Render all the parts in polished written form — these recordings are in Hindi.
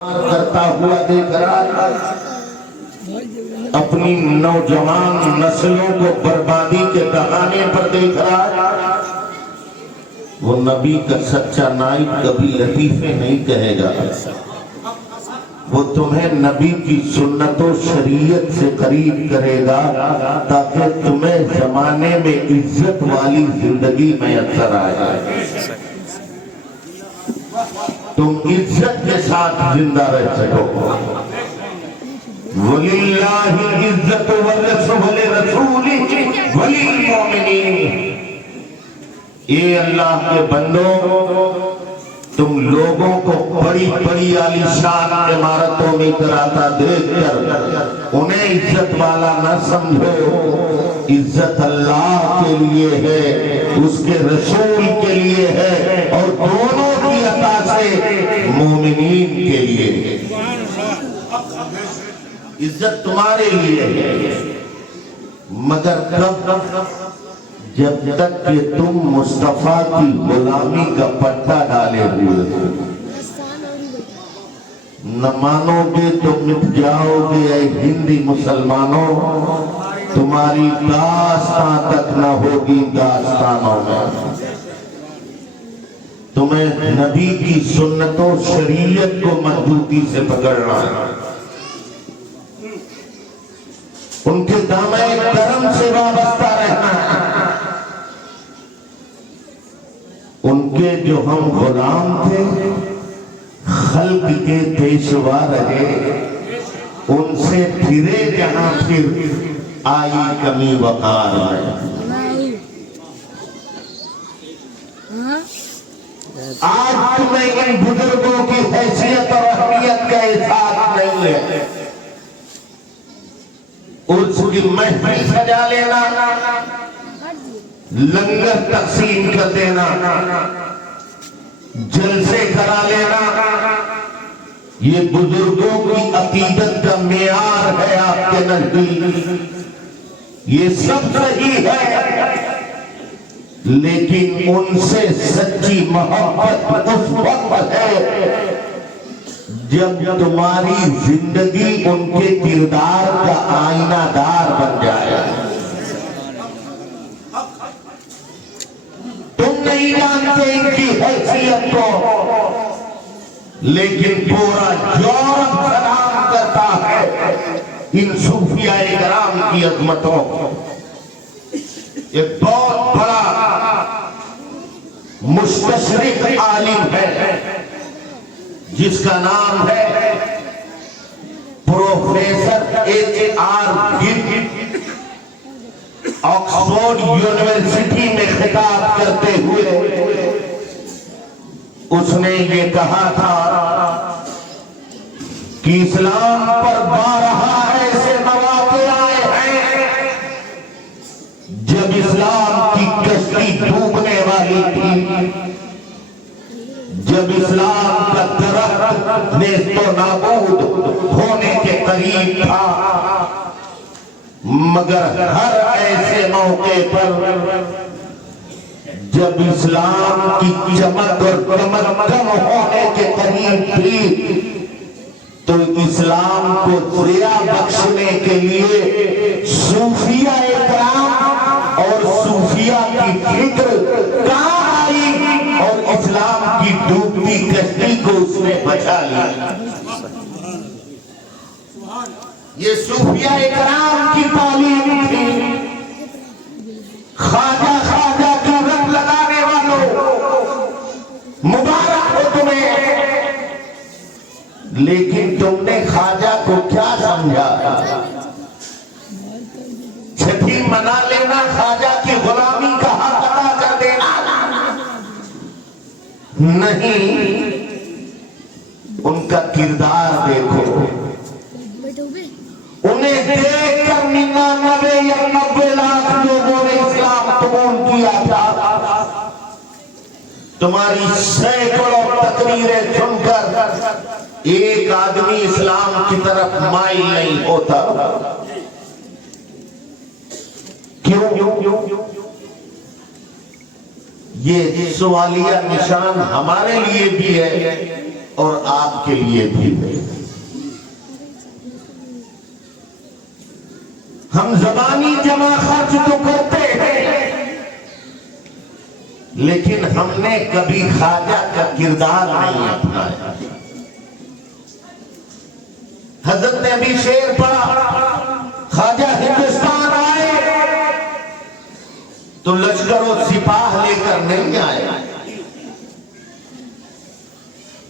करता हुआ देख रहा है, अपनी नौजवान नस्लों को बर्बादी के दहाने पर देख रहा है। वो नबी का सच्चा नाइब कभी लतीफे नहीं कहेगा। वो तुम्हें नबी की सुन्नतों शरीयत से करीब करेगा ताकि तुम्हें जमाने में इज्जत वाली जिंदगी में असर आए, तुम इज्जत के साथ जिंदा रह सको। वलिल्लाहि इज्जत वली रसूलिही वलिल मोमिनीन। ये अल्लाह के बंदो, तुम लोगों को बड़ी बड़ी आलीशान इमारतों में कराता देखकर उन्हें इज्जत वाला न समझो। इज्जत अल्लाह के लिए है, उसके रसूल के लिए है और दोनों की अता से मोमिनीन के लिए। इज्जत तुम्हारे लिए है, मगर कब? जब तक कि तुम मुस्तफा की गुलामी का पट्टा डाले हुए हो। न मानोगे तो मिट जाओगे ऐ हिंदी मुसलमानों, तुम्हारी दास्तां तक न होगी दास्तानों में। तुम्हें नबी की सुन्नतों शरीयत को मजबूती से पकड़ना है, उनके दामन करम से वाबस्ता रहना है। उनके जो हम गुलाम थे, खल्क के पेशवा रहे, उनसे फिरे जहां फिर आई कमी वकार में। आज तुम्हें इन बुजुर्गों की हैसियत और अहमियत का एहसास नहीं है। उसकी महफिल सजा लेना, लंगर तकसीम कर देना, जलसे करा लेना, ये बुजुर्गों की अकीदत का मेयार है आपके नजदीक। ये सब सही है, लेकिन उनसे सच्ची मोहब्बत उस वक्त है जब तुम्हारी जिंदगी उनके किरदार का आईनादार बन जाए। तुम नहीं जानते इनकी हैसियत को, लेकिन पूरा यूरोप सलाम करता है इन सूफियाए कराम की अजमतों को। एक बहुत बड़ा मुस्तशरिक आलिम है जिसका नाम है professor H.R. Gibbs. Oxford university में खिताब करते हुए उसने ये कहा था कि इस्लाम पर 12 ऐसे मौके आए हैं जब इस्लाम की कश्ती डूबने वाली थी, जब इस्लाम का दरख्त नेस्तो नाबूद होने के करीब था, मगर हर ऐसे मौके पर जब इस्लाम की चमक और दमक कम होने के करीब थी, तो इस्लाम को जिया बख्शने के लिए सूफिया इकराम और सूफिया की फिक्र कहां आई और इस्लाम की डूबती कश्ती को उसने बचा लिया। ये सूफिया इकराम की तालीम थी। ख्वाजा ख्वाजा की रंग लगाने वालों, मुबारक हो तुम्हें, लेकिन तुमने ख्वाजा को क्या समझा? छठी मना लेना, ख्वाजा की गुलामी का हक अदा कर देना नहीं। उनका किरदार देखो, उन्हें देखकर 99 या 90 लाख लोगों ने इस्लाम कबूल किया था। तुम्हारी सैकड़ों तकरीरें सुनकर एक आदमी इस्लाम की तरफ माइल नहीं होता। क्यों? ये सवालिया निशान हमारे लिए भी है और आपके लिए भी। हम ज़बानी जमा खर्च तो करते हैं, लेकिन हमने कभी ख्वाजा का किरदार नहीं अपनाया। हजरत ने भी शेर पढ़ा, ख्वाजा हिंदुस्तान आए तो लश्कर और सिपाह लेकर नहीं आए,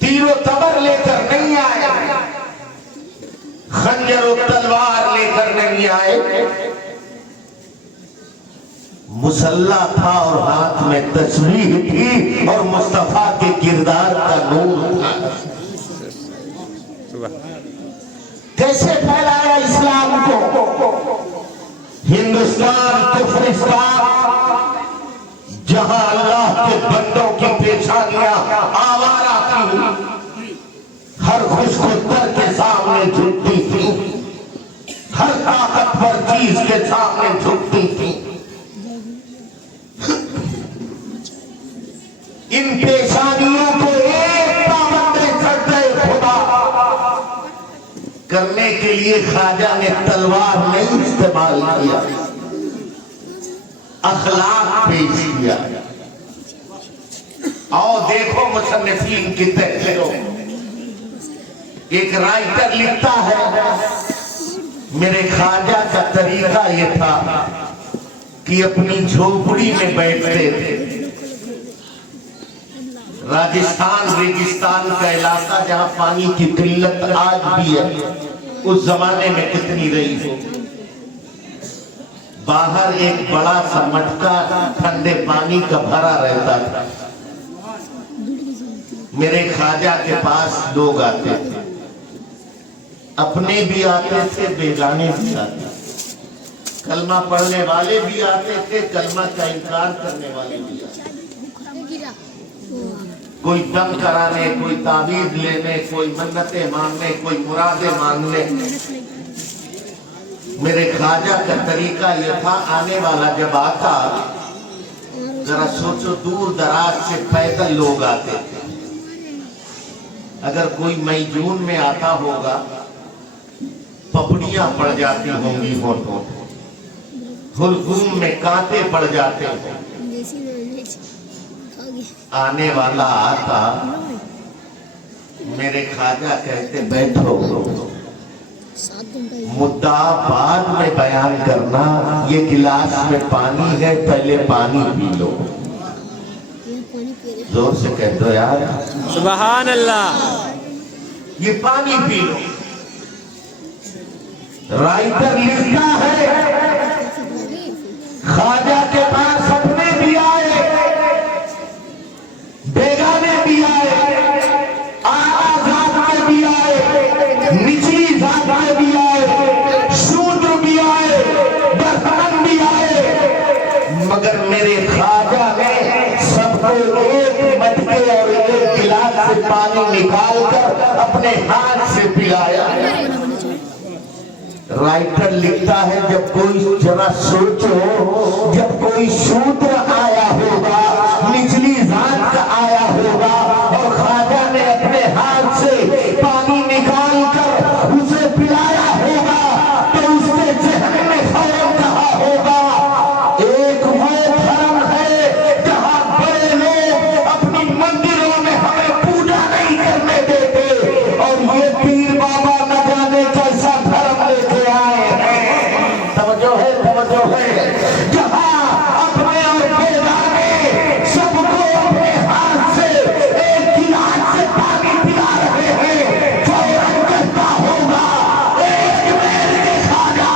तीरों तबर लेकर नहीं आए, खंजर और तलवार लेकर नहीं आए। मुसल्ला था और हाथ में तस्बीह थी और मुस्तफा के किरदार का नूर था। कैसे फैलाया इस्लाम को? हिंदुस्तान कुफ्रिस्तान, जहां अल्लाह के बंदों की पेशानियां आवारा थी, हर खुशकुतर के सामने झुकती थी, हर ताकतवर चीज के सामने झुकती थी। इन पेशानियों को एक पाबंद सजदे खुदा करने के लिए ख्वाजा ने तलवार नहीं इस्तेमाल किया, अखलाक पेश किया। और देखो मुसन्निफीन की तहरीरों, एक राइटर लिखता है, मेरे ख्वाजा का तरीका यह था कि अपनी झोपड़ी में बैठते थे। राजस्थान रेगिस्तान का इलाका जहां पानी की किल्लत आज भी है, उस जमाने में कितनी रही हो। बाहर एक बड़ा सा मटका ठंडे पानी का भरा रहता था। मेरे ख्वाजा के पास लोग आते थे, अपने भी आते थे, बेगाने भी आते थे, कलमा पढ़ने वाले भी आते थे, कलमा का इनकार करने वाले भी आते थे। कोई दम कराने, कोई ताबीज लेने, कोई मन्नतें मांगने, कोई मुरादे मांगने। मेरे ख्वाजा का तरीका यह था, आने वाला जब आता, जरा सोचो, दूर दराज से पैदल लोग आते थे। अगर कोई मई जून में आता होगा, पपड़ियां पड़ जाती होंगी होठों, हुलकूम में कांटे पड़ जाते होंगे। आने वाला आता, मेरे ख्वाजा कहते बैठो, मुद्दा बाद में बयान करना, ये गिलास में पानी है, पहले पानी पी लो। जोर से कह दो यार, सुभान अल्लाह, ये पानी पी लो। राइटर लिखता है, ख्वाजा के पास अपने भी आए, बेगाने भी आए, आला जात के भी आए, निचली जात के भी आए, शूद्र भी आए, बर्तन भी आए, मगर मेरे ख्वाजा ने सबको एक मटके और एक गिलास से पानी निकालकर अपने हाथ से पिलाया। राइटर लिखता है, जब कोई, जरा सोचो, जब कोई शूद्र आया होगा, निचली जात का आया होगा, और ख्वाजा ने अपने हाथ से पानी निकाल कर उसे पिलाया होगा, तो उसके जहन में फौरन कहा होगा, एक वो धर्म है जहां बड़े लोग अपनी मंदिरों में हमें पूजा नहीं करने देते, और ये पीर बाबा न जाने कैसा धर्म लेके आए हैं। तवज्जो है, तवज्जो है, जहां अपने और बेगाने सबको अपने हाथ से एक गिलास से पानी पिला रहे हैं, फौरन कहता होगा, एक मेरे ख्वाजा,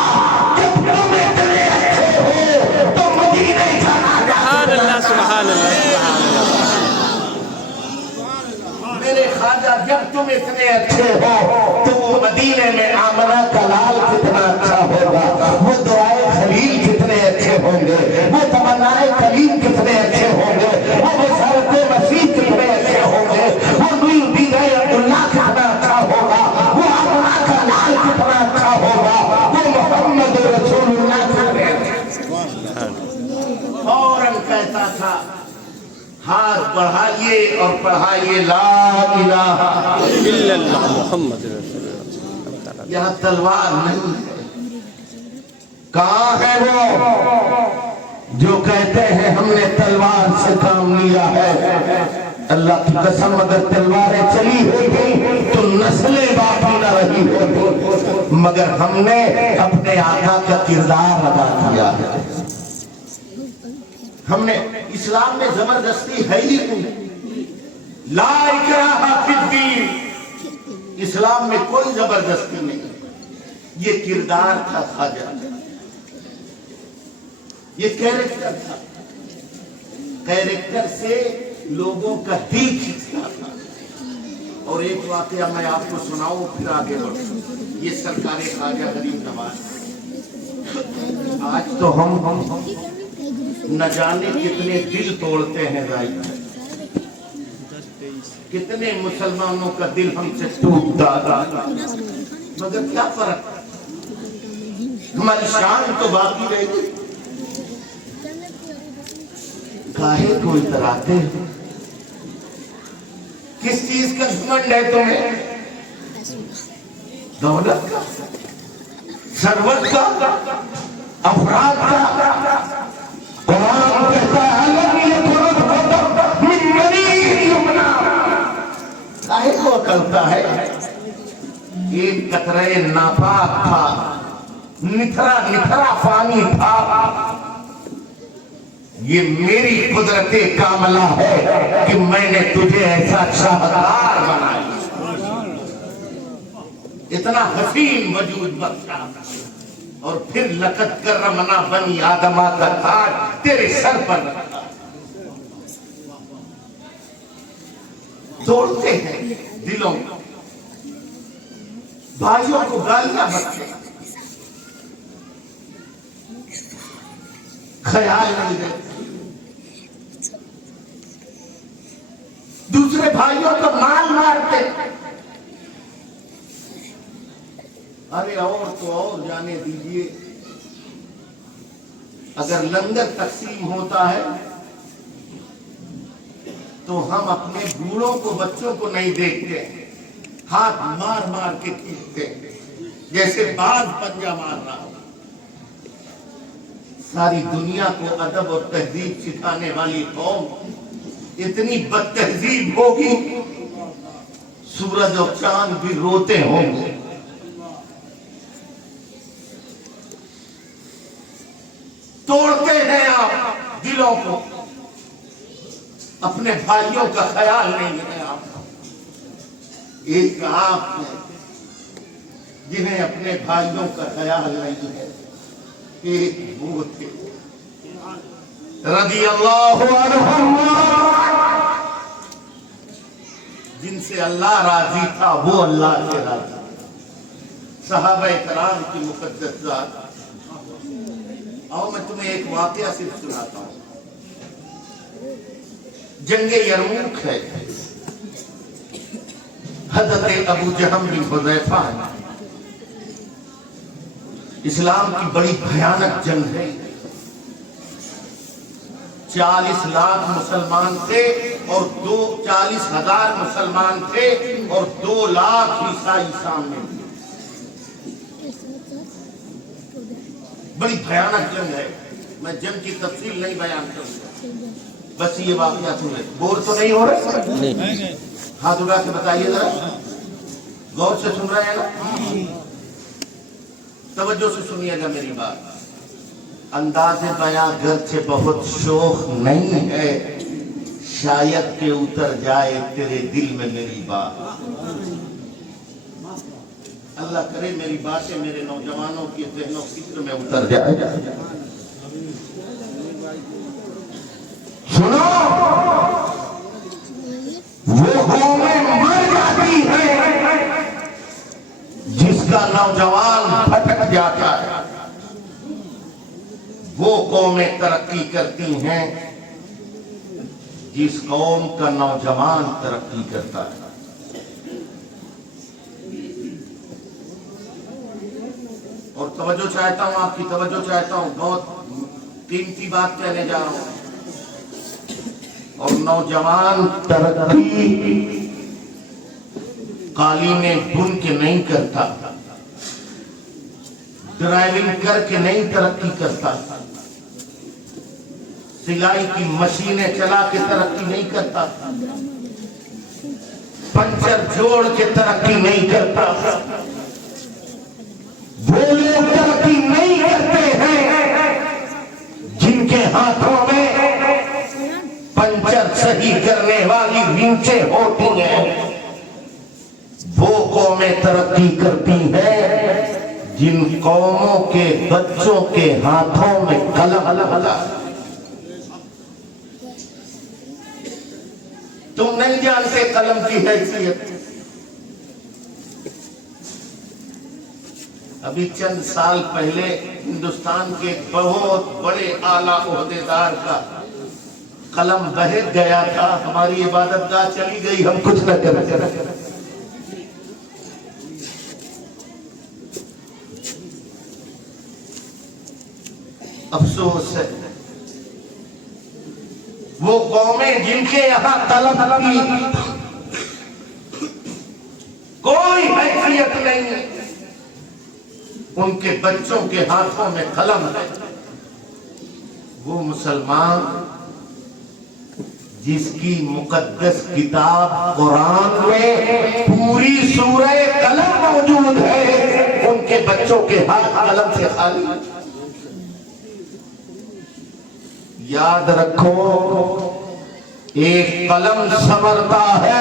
जब तुम इतने अच्छे हो तो मदीने जाना सुभान अल्लाह, सुभान अल्लाह, मेरे ख्वाजा, जब तुम इतने अच्छे हो तो वो मदीने में आमना का लाल कितना अच्छा होगा, वो दुआए खलील कितने अच्छे होंगे, वो तमन्नाए कलीम कितने अच्छे होंगे, वो बशरते मसीह कितने अच्छे होंगे, वो नूरुद्दीन अब्दुल्लाह कितना अच्छा होगा, वो आमना का लाल कितना अच्छा होगा, वो मोहम्मद रसूलुल्लाह कितने अच्छे। फौरन कहता था, हाथ बढ़ाइए और पढ़ाइए ला इलाहा इल्लल्लाह मुहम्मद रसूलुल्लाह। यहाँ तलवार नहीं है। कहाँ है वो जो कहते हैं हमने तलवार से काम लिया है? अल्लाह की कसम, अगर तलवारें चली होती तो नस्लें बाकी न रही होती, मगर हमने अपने आका का किरदार अदा किया है। हमने इस्लाम में जबरदस्ती है ही नहीं, ला इकराहा फिद्दीन, इस्लाम में कोई जबरदस्ती नहीं। ये किरदार था ख्वाजा, ये कैरेक्टर था। कैरेक्टर से लोगों का दिल खींचता था। और एक वाकया मैं आपको सुनाऊं फिर आगे बढ़ूं। ये सरकारे ख्वाजा गरीब नवाज, आज तो हम न जाने कितने दिल तोड़ते हैं भाई, कितने मुसलमानों का दिल हमसे टूटता था, मगर क्या फर्क, हमारी शान तो बाकी रहेगी। काहे को इतराते हो? किस चीज का घमंड है तुम्हें? दौलत का, सरवत का, अफराद का? कुरान कहता है काहे को अकलता है? एक कतरे नापाक था, निथरा निथरा पानी था। ये मेरी कुदरते कामला है कि मैंने तुझे ऐसा शाहकार बनाया, इतना हसीन वजूद बख्शा, और फिर लकत कर रमना बनी आदमा का ताज तेरे सर पर रखा। तोड़ते हैं दिलों को, भाइयों को गालियां बकते, ख्याल नहीं देते, दूसरे भाइयों को मार मारते। अरे और तो और जाने दीजिए, अगर लंगर तकसीम होता है तो हम अपने बूढ़ों को, बच्चों को नहीं देखते, हाथ मार मार के खींचते जैसे बाघ पंजा मार रहा हो। सारी दुनिया को अदब और तहजीब सिखाने वाली कौम इतनी बदतहजीब होगी, सूरज और चांद भी रोते होंगे। तोड़ते हैं आप दिलों को, अपने भाइयों का ख्याल नहीं है आपका। एक आप है जिन्हें अपने भाइयों का ख्याल नहीं है। एक वो थे रज़ी अल्लाह अन्हुम, जिनसे अल्लाह राजी था, वो अल्लाह से राजी। सहाबा इकराम की मुकद्दस जात। आओ मैं तुम्हें एक वाकया सिर्फ सुनाता हूँ। जंगे यरमूक है, हज़रत अबू जहम बिन हुज़ैफा है। इस्लाम की बड़ी भयानक जंग है। 40 लाख मुसलमान थे और 40,000 मुसलमान थे और 2 लाख ईसाई सामने थे। बड़ी भयानक जंग है। मैं जंग की तफसील नहीं बयान करूंगा, बस ये वाकया सुने। बोर तो नहीं हो रहे? हाथ उठा के बताइए जरा, गौर से सुन रहे हैं ना? तवज्जो से सुनिएगा मेरी बात। अंदाज़े बयां घर से बहुत शोख नहीं है, शायद के उतर जाए तेरे दिल में मेरी बात। अल्लाह करे मेरी बातें मेरे नौजवानों के ज़हनों फिक्र में उतर जाए। सुनो, वो कौमें मर जाती है जिसका नौजवान भटक जाता है। वो कौमें तरक्की करती हैं जिस कौम का नौजवान तरक्की करता है। और तवज्जो चाहता हूं, आपकी तवज्जो चाहता हूं, बहुत कीमती बात कहने जा रहा हूं। और नौजवान तरक्की कालीने बुन के नहीं करता, ड्राइविंग करके नहीं तरक्की करता, सिलाई की मशीनें चला के तरक्की नहीं करता, पंचर जोड़ के तरक्की नहीं करता। वो लोग तरक्की नहीं करते हैं जिनके हाथों में पंचर सही करने वाली विंचें होती हैं। वो कौमें तरक्की करती हैं जिन कौमों के बच्चों के हाथों में कलम होता। तुम नहीं जानते कलम की हैसियत। अभी चंद साल पहले हिंदुस्तान के बहुत बड़े आला ओहदेदार का कलम बहक गया था। हमारी इबादत गाह चली गई, हम कुछ न कर। अफसोस है वो कौमें जिनके यहाँ कलम की कोई हैसियत नहीं है, उनके बच्चों के हाथों में कलम है। वो मुसलमान जिसकी मुकद्दस किताब कुरान में पूरी सूरह कलम मौजूद है, उनके बच्चों के हाथ कलम से खाली। याद रखो, एक कलम संवरता है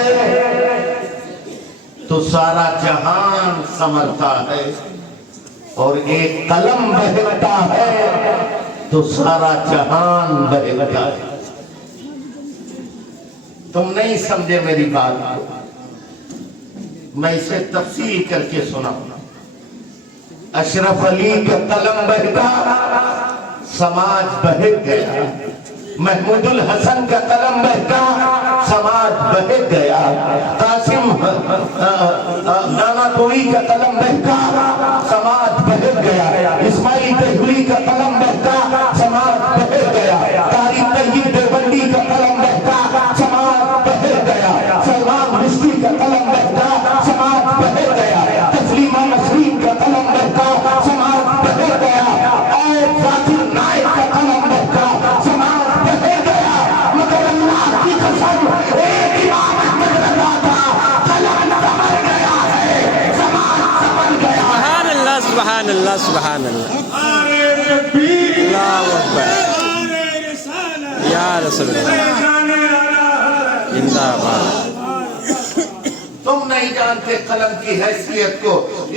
तो सारा जहान संवरता है, और एक कलम बहकता है तो सारा जहान बहकता है। तुम नहीं समझे मेरी बात, मैं इसे तफसील करके सुनाऊंगा। अशरफ अली का कलम बहका, समाज बहक गया। महमूदुल हसन का कलम बहका, समाज बहक गया। कासिम नानातोई का कलम बहका, समाज बहक गया। इस्माइल देहली का कलम बहका, समाज बहक गया। तारिक तय्यब देवबंदी का कलम बहका, समाज बहक गया। सलमान रुश्दी का कलम बहका, समाज बहक गया। तस्लीमा नसरीन का कलम बहका, समाज बहक गया। और जाकिर नाइक का कलम बहका, समाज बहक गया। मगर अल्लाह की कसम, एक इमाम अहमद रज़ा था, कलम संवर गया है, समाज संवर गया। सुभान अल्लाह, सुभान अल्लाह, सुभान अल्लाह, अल्लाहु अकबर, या रसूलल्लाह, जिंदाबाद। तुम नहीं जानते कलम की हैसियत को।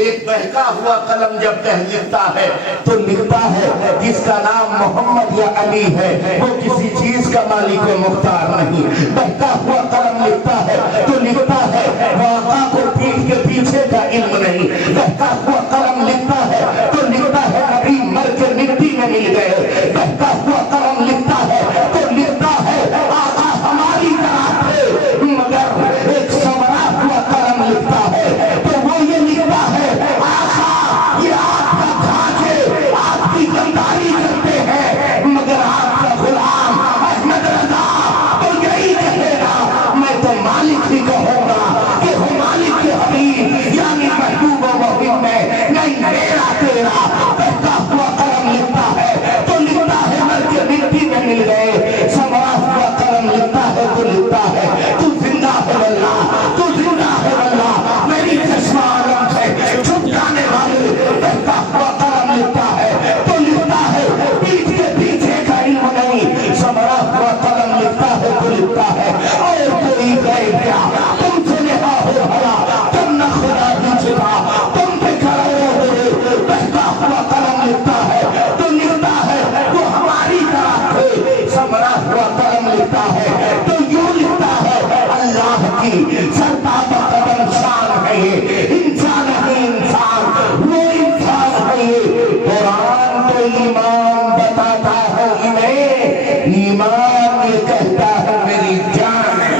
एक बहका हुआ कलम जब लिखता है तो लिखता है जिसका नाम मोहम्मद या अली है, वो किसी चीज का मालिक व मुख्तार नहीं। बहका हुआ कलम लिखता है तो लिखता है वाक़ा को पीठ के पीछे का इल्म नहीं। बहका हुआ कलम लिखता है तो लिखता है नबी मर के मिट्टी में मिल गए। बहका हुआ कलम लिखता है तो लिखता है आका हमारी तरह थे, मगर एक समरा हुआ कलम लिखता है तो वो ये लिखता है आका ये आपका ढांचे आपकी गद्दारी करते हैं, मगर आपका गुलाम अहमद रज़ा तो यही कहेगा, मैं तो मालिक ही कहूंगा कि हो मालिक के हबीब यानी महबूब मोहिम में नहीं मेरा तेरा। बहका हुआ कलम लिखता है तो लिखता है मर के मिट्टी में मिल गए। समरा हुआ कलम लिखता है तो लिखता है तू जिंदा है वल्लाह, तू जिंदा है वल्लाह, मेरी चश्मा आलम है छुप जाने वाले। बहका हुआ कलम लिखता है तो लिखता है पीठ के पीछे का इल्म नहीं। समरा हुआ कलम लिखता है तो लिखता है और कोई गए क्या तुमसे लिखा हो भला, तुम न खुदा ही छिपा तुम पे खड़े हो। बहका हुआ कलम लिखता है तो लिखता है वो हमारी तरह थे। समरा हुआ कलम लिखता है तो यूं लिखता है अल्लाह की सरताबा कदम शान है ये, इंसान है इंसान, वो इंसान है ये। कुरान तो ईमान बताता है इन्हें, ईमान ये कहता है मेरी जान है।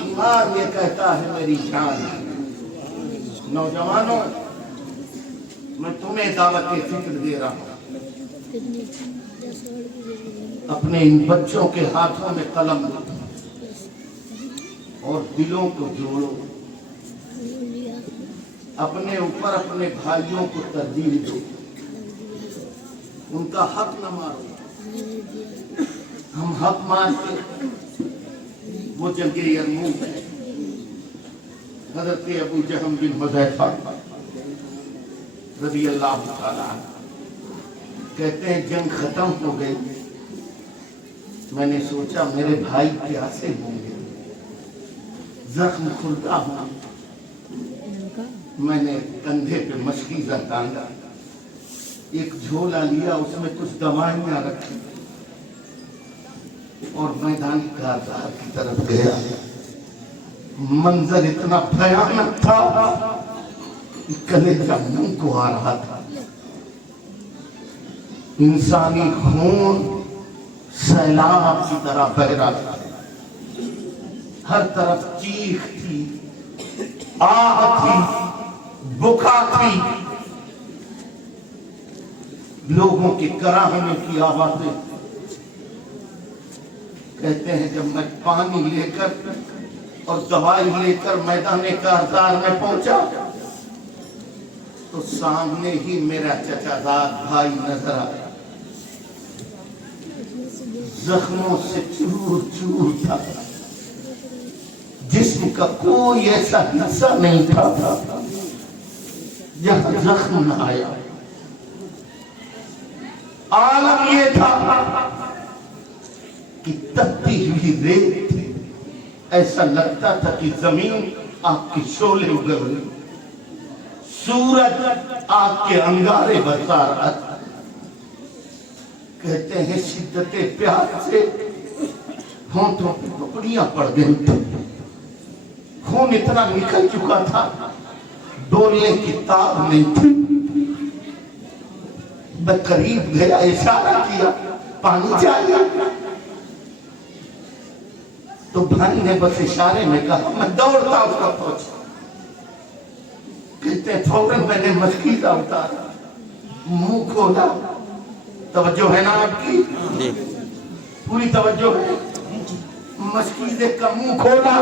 ईमान ये कहता है मेरी जान। नौजवानों, मैं तुम्हें दावत फिक्र दे रहा हूं। अपने इन बच्चों के हाथों में कलम दो और दिलों को जोड़ो, अपने ऊपर अपने भाइयों को तरजीह दो, उनका हक न मारो। हम हक मानते वो जंगे यरमूक है। हज़रत अबू जहम बिन हुज़ैफा रज़ी अल्लाह ताला कहते हैं जंग खत्म हो गई, मैंने सोचा मेरे भाई प्यासे होंगे, जख्म खुलता हुआ मैंने कंधे पे मशकीज़ा टांगा, एक झोला लिया, उसमें कुछ दवाइयां रखी और मैदान कारज़ार की तरफ गया। मंजर इतना भयानक था कि कलेजा मुंह को आ रहा था। इंसानी खून सैलाब की तरह बह रहा था, हर तरफ चीख थी, आह थी, बुका थी, लोगों की कराहने की आवाजें। कहते हैं जब मैं पानी लेकर और दवाई लेकर मैदान कारज़ार में पहुंचा तो सामने ही मेरा चचाजाद भाई नजर आया, जख्मों से चूर चूर था, जिस्म का कोई ऐसा हिस्सा नहीं था जहां जख्म न आया। आलम ये था कि तपती हुई रेत थी, ऐसा लगता था कि जमीन आग के शोले उगल रही, सूरज आग के अंगारे बरसा रहा था। कहते हैं शिद्दते प्यार से होंठों पे टुकड़ियां पड़ गई थी, खून इतना निकल चुका था, डोलने की ताब नहीं थी। मैं करीब गया, इशारा किया पानी चाहिए, तो भाई ने बस इशारे में कहा, मैं दौड़ता उसका पहुंचा। कहते फौरन मैंने मशकीज़ा उतारा, मुंह खोला, तवज्जो है ना आपकी? पूरी तवज्जो है। मशकीज़े का मुंह खोला,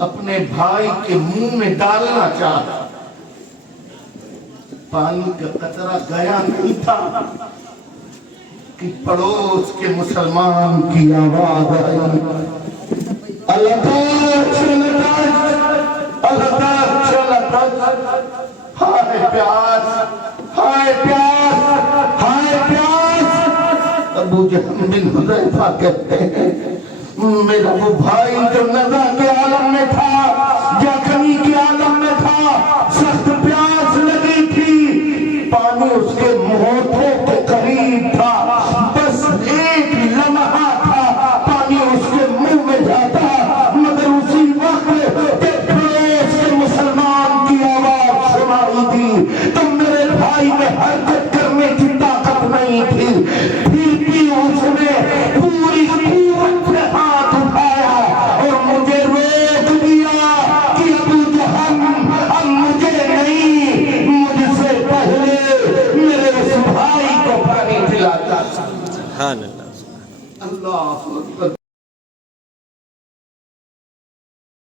अपने भाई के मुंह में डालना चाहा, पानी का कतरा गया नहीं था कि पड़ोस के मुसलमान की आवाज आई, हाय प्यास, हाय प्यास, हाय प्यास। अबू जहल बिन हुज़ैफा कहते हैं मेरा वो भाई जो नज़ा के आलम में था